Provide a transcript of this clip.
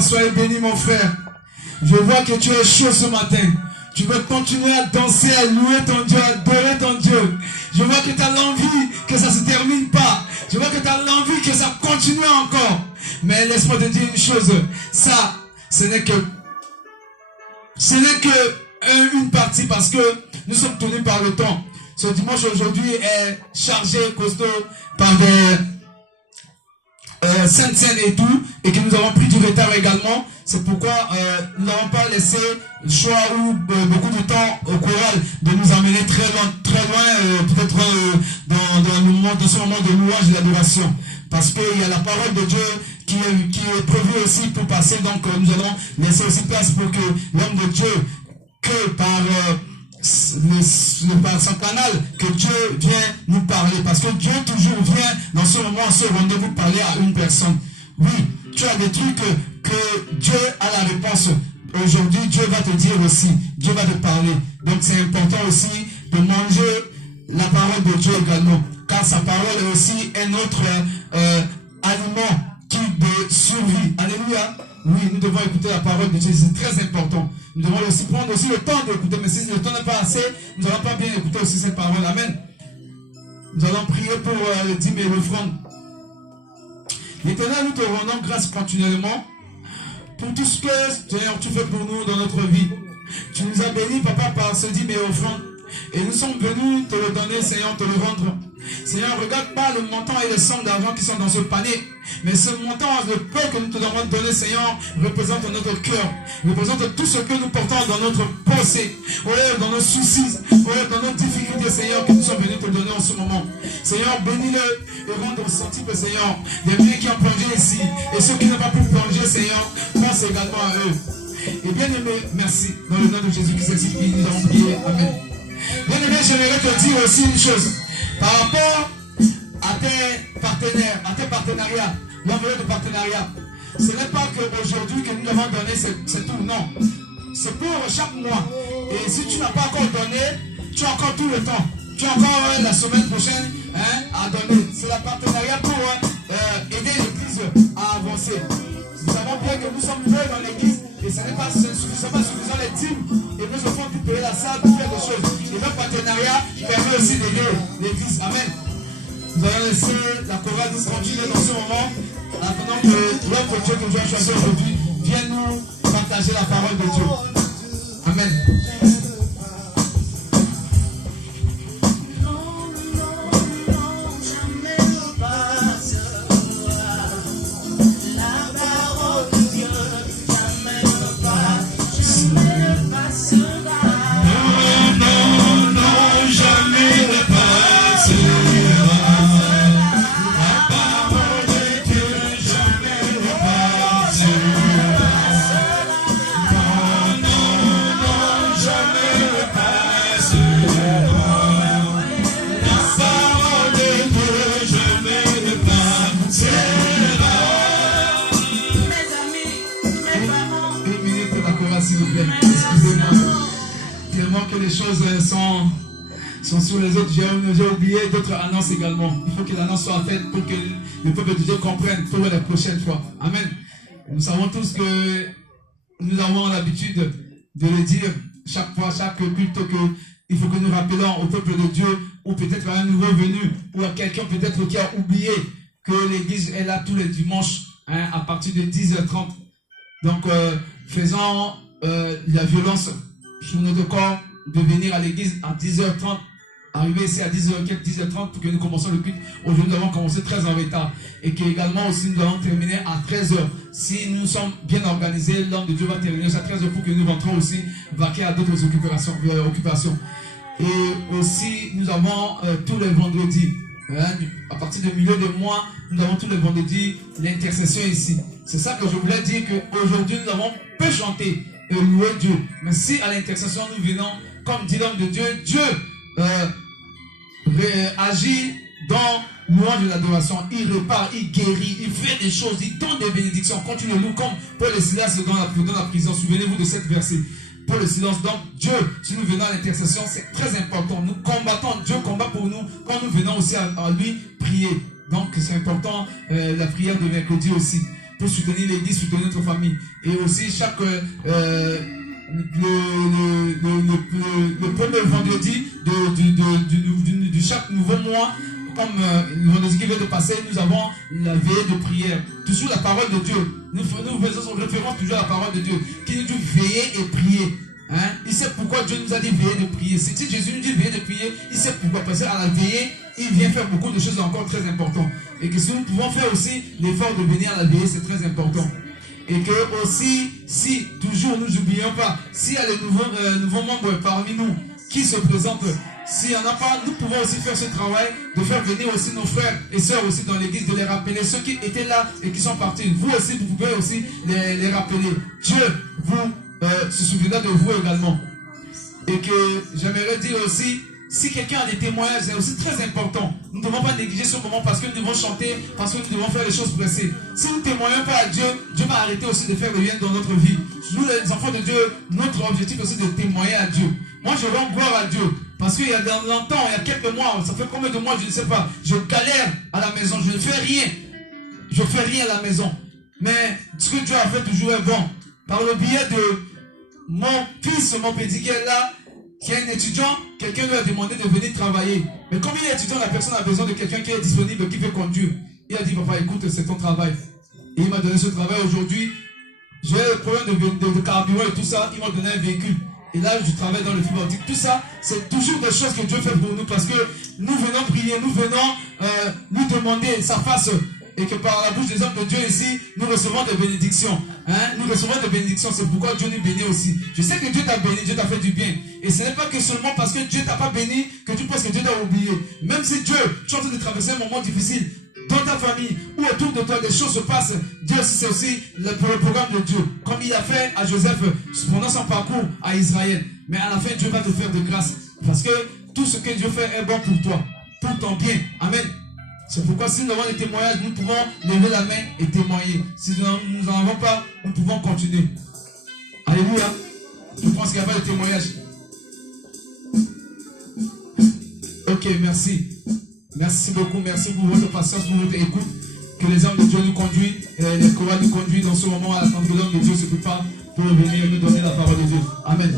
Soyez béni mon frère. Je vois que tu es chaud ce matin. Tu veux continuer à danser, à louer ton Dieu, à adorer ton Dieu. Je vois que tu as l'envie que ça ne se termine pas. Je vois que tu as l'envie que ça continue encore. Mais laisse-moi te dire une chose. Ça, ce n'est que une partie parce que nous sommes tenus par le temps. Ce dimanche aujourd'hui est chargé, costaud, par des sainte scène et tout, et que nous avons pris du retard également. C'est pourquoi nous n'avons pas laissé le choix ou beaucoup de temps au choral de nous amener très loin, peut-être dans ce moment de louange et d'adoration. Parce qu'il y a la parole de Dieu qui est prévue aussi pour passer, donc nous allons laisser aussi place pour que l'homme de Dieu, que par son canal, que Dieu vient nous parler, parce que Dieu toujours vient dans ce moment, ce rendez-vous, parler à une personne. Oui, tu as des trucs que Dieu a la réponse. Aujourd'hui, Dieu va te dire aussi, Dieu va te parler. Donc c'est important aussi de manger la parole de Dieu également, car sa parole est aussi un autre aliment qui de survie. Alléluia. Oui, nous devons écouter la parole de Dieu, c'est très important. Nous devons aussi prendre aussi le temps d'écouter, mais si le temps n'est pas assez, nous n'allons pas bien écouter aussi cette parole. Amen. Nous allons prier pour les dîmes et l'offrande. L'Éternel, nous te rendons grâce continuellement pour tout ce que, Seigneur, tu fais pour nous dans notre vie. Tu nous as bénis, Papa, par ce dîme et offrande. Et nous sommes venus te le donner, Seigneur, te le rendre. Seigneur, regarde pas le montant et les sommes d'argent qui sont dans ce panier. Mais ce montant, le peu que nous te devons donner, Seigneur, représente notre cœur. Représente tout ce que nous portons dans notre pensée. Dans nos soucis. Dans nos difficultés, Seigneur, que nous sommes venus te donner en ce moment. Seigneur, bénis-le et rends senti que, Seigneur, les biens qui ont plongé ici et ceux qui n'ont pas pu plonger, Seigneur, pense également à eux. Et bien aimé, merci. Dans le nom de Jésus-Christ, nous avons prié. Amen. Bien aimé, j'aimerais te dire aussi une chose. Par rapport à tes partenaires, à tes partenariats, l'enveloppe de partenariat, ce n'est pas qu'aujourd'hui que nous devons donner, c'est tout, non. C'est pour chaque mois. Et si tu n'as pas encore donné, tu as encore tout le temps. Tu as encore la semaine prochaine à donner. C'est le partenariat pour aider l'église à avancer. Nous savons bien que nous sommes peu dans l'église et ce n'est pas suffisant les dîmes et nous offrons pour payer la salle, pour faire des choses. Et notre partenariat permet aussi d'aider l'église. Amen. Nous allons laisser la chorale nous continuer dans ce moment, en attendant que l'homme de Dieu que Dieu a choisi aujourd'hui vienne nous partager la parole de Dieu. Amen. Que les choses sont sur les autres. J'ai oublié d'autres annonces également. Il faut que l'annonce soit faite pour que le peuple de Dieu comprenne pour la prochaine fois. Amen. Nous savons tous que nous avons l'habitude de le dire chaque fois, chaque culte, qu'il faut que nous rappelons au peuple de Dieu, ou peut-être à un nouveau venu, ou à quelqu'un peut-être qui a oublié que l'église est là tous les dimanches, hein, à partir de 10h30. Donc, faisons la violence sur notre corps de venir à l'église à 10h30, arriver ici à 10h30 pour que nous commencions le culte. Aujourd'hui, nous avons commencé très en retard. Et qu'également aussi, nous allons terminer à 13h. Si nous sommes bien organisés, l'homme de Dieu va terminer à 13h pour que nous rentrons aussi vaquer à d'autres occupations. Et aussi, nous avons tous les vendredis, hein, à partir du milieu de mois, nous avons tous les vendredis l'intercession ici. C'est ça que je voulais dire, qu'aujourd'hui, nous avons peu chanté et loué Dieu. Mais si à l'intercession, nous venons, comme dit l'homme de Dieu, Dieu agit dans louange de l'adoration, il repart, il guérit, il fait des choses, il donne des bénédictions. Quand tu le loues comme Paul et Silas dans la prison, souvenez-vous de cette verset. Pour le silence. Donc Dieu, si nous venons à l'intercession, c'est très important. Nous combattons, Dieu combat pour nous quand nous venons aussi à lui prier. Donc c'est important la prière de mercredi aussi, pour soutenir l'église, soutenir notre famille. Et aussi chaque le premier vendredi de chaque nouveau mois, comme le vendredi qui vient de passer, nous avons la veillée de prière. Toujours la parole de Dieu. Nous faisons référence toujours à la parole de Dieu, qui nous dit veiller et prier. Hein? Il sait pourquoi Dieu nous a dit veiller de prier. Si Jésus nous dit veiller de prier, il sait pourquoi. Parce qu'à la veillée, il vient faire beaucoup de choses encore très importantes. Et que si nous pouvons faire aussi l'effort de venir à la veillée, c'est très important. Et que aussi, si toujours nous n'oublions pas, s'il y a les nouveaux membres parmi nous qui se présentent, s'il n'y en a pas, nous pouvons aussi faire ce travail de faire venir aussi nos frères et sœurs aussi dans l'église, de les rappeler, ceux qui étaient là et qui sont partis. Vous aussi, vous pouvez aussi les rappeler. Dieu vous se souviendra de vous également. Et que j'aimerais dire aussi, si quelqu'un a des témoignages, c'est aussi très important. Nous ne devons pas négliger ce moment parce que nous devons chanter, parce que nous devons faire les choses pressées. Si nous ne témoignons pas à Dieu, Dieu va arrêter aussi de faire le bien dans notre vie. Nous, les enfants de Dieu, notre objectif aussi de témoigner à Dieu. Moi, je rends gloire à Dieu. Parce qu'il y a longtemps, il y a quelques mois, ça fait combien de mois, je ne sais pas, je galère à la maison, je ne fais rien. Je ne fais rien à la maison. Mais ce que Dieu a fait toujours est bon. Par le biais de mon fils, mon petit qui est là, qui est un étudiant, quelqu'un lui a demandé de venir travailler. Mais comme il est étudiant, la personne a besoin de quelqu'un qui est disponible, qui peut conduire. Il a dit, papa, écoute, c'est ton travail. Et il m'a donné ce travail aujourd'hui. J'ai un problème de carburant et tout ça, ils m'ont donné un véhicule. Et là, je travaille dans le fibre optique. Tout ça, c'est toujours des choses que Dieu fait pour nous parce que nous venons prier, nous venons lui demander sa face. Et que par la bouche des hommes de Dieu ici, nous recevons des bénédictions. Hein? Nous recevons des bénédictions. C'est pourquoi Dieu nous bénit aussi. Je sais que Dieu t'a béni, Dieu t'a fait du bien. Et ce n'est pas que seulement parce que Dieu t'a pas béni que tu penses que Dieu t'a oublié. Même si Dieu, tu es en train de traverser un moment difficile dans ta famille ou autour de toi, des choses se passent. Dieu, c'est aussi le programme de Dieu. Comme il a fait à Joseph pendant son parcours à Israël. Mais à la fin, Dieu va te faire de grâce. Parce que tout ce que Dieu fait est bon pour toi. Pour ton bien. Amen. C'est pourquoi si nous avons des témoignages, nous pouvons lever la main et témoigner. Si nous n'en avons pas, nous pouvons continuer. Alléluia. Je pense qu'il n'y a pas de témoignage. Ok, merci. Merci beaucoup. Merci pour votre patience, pour votre écoute. Que les hommes de Dieu nous conduisent, les chorales nous conduisent dans ce moment à la tente de l'homme de Dieu se prépare pour venir nous donner la parole de Dieu. Amen.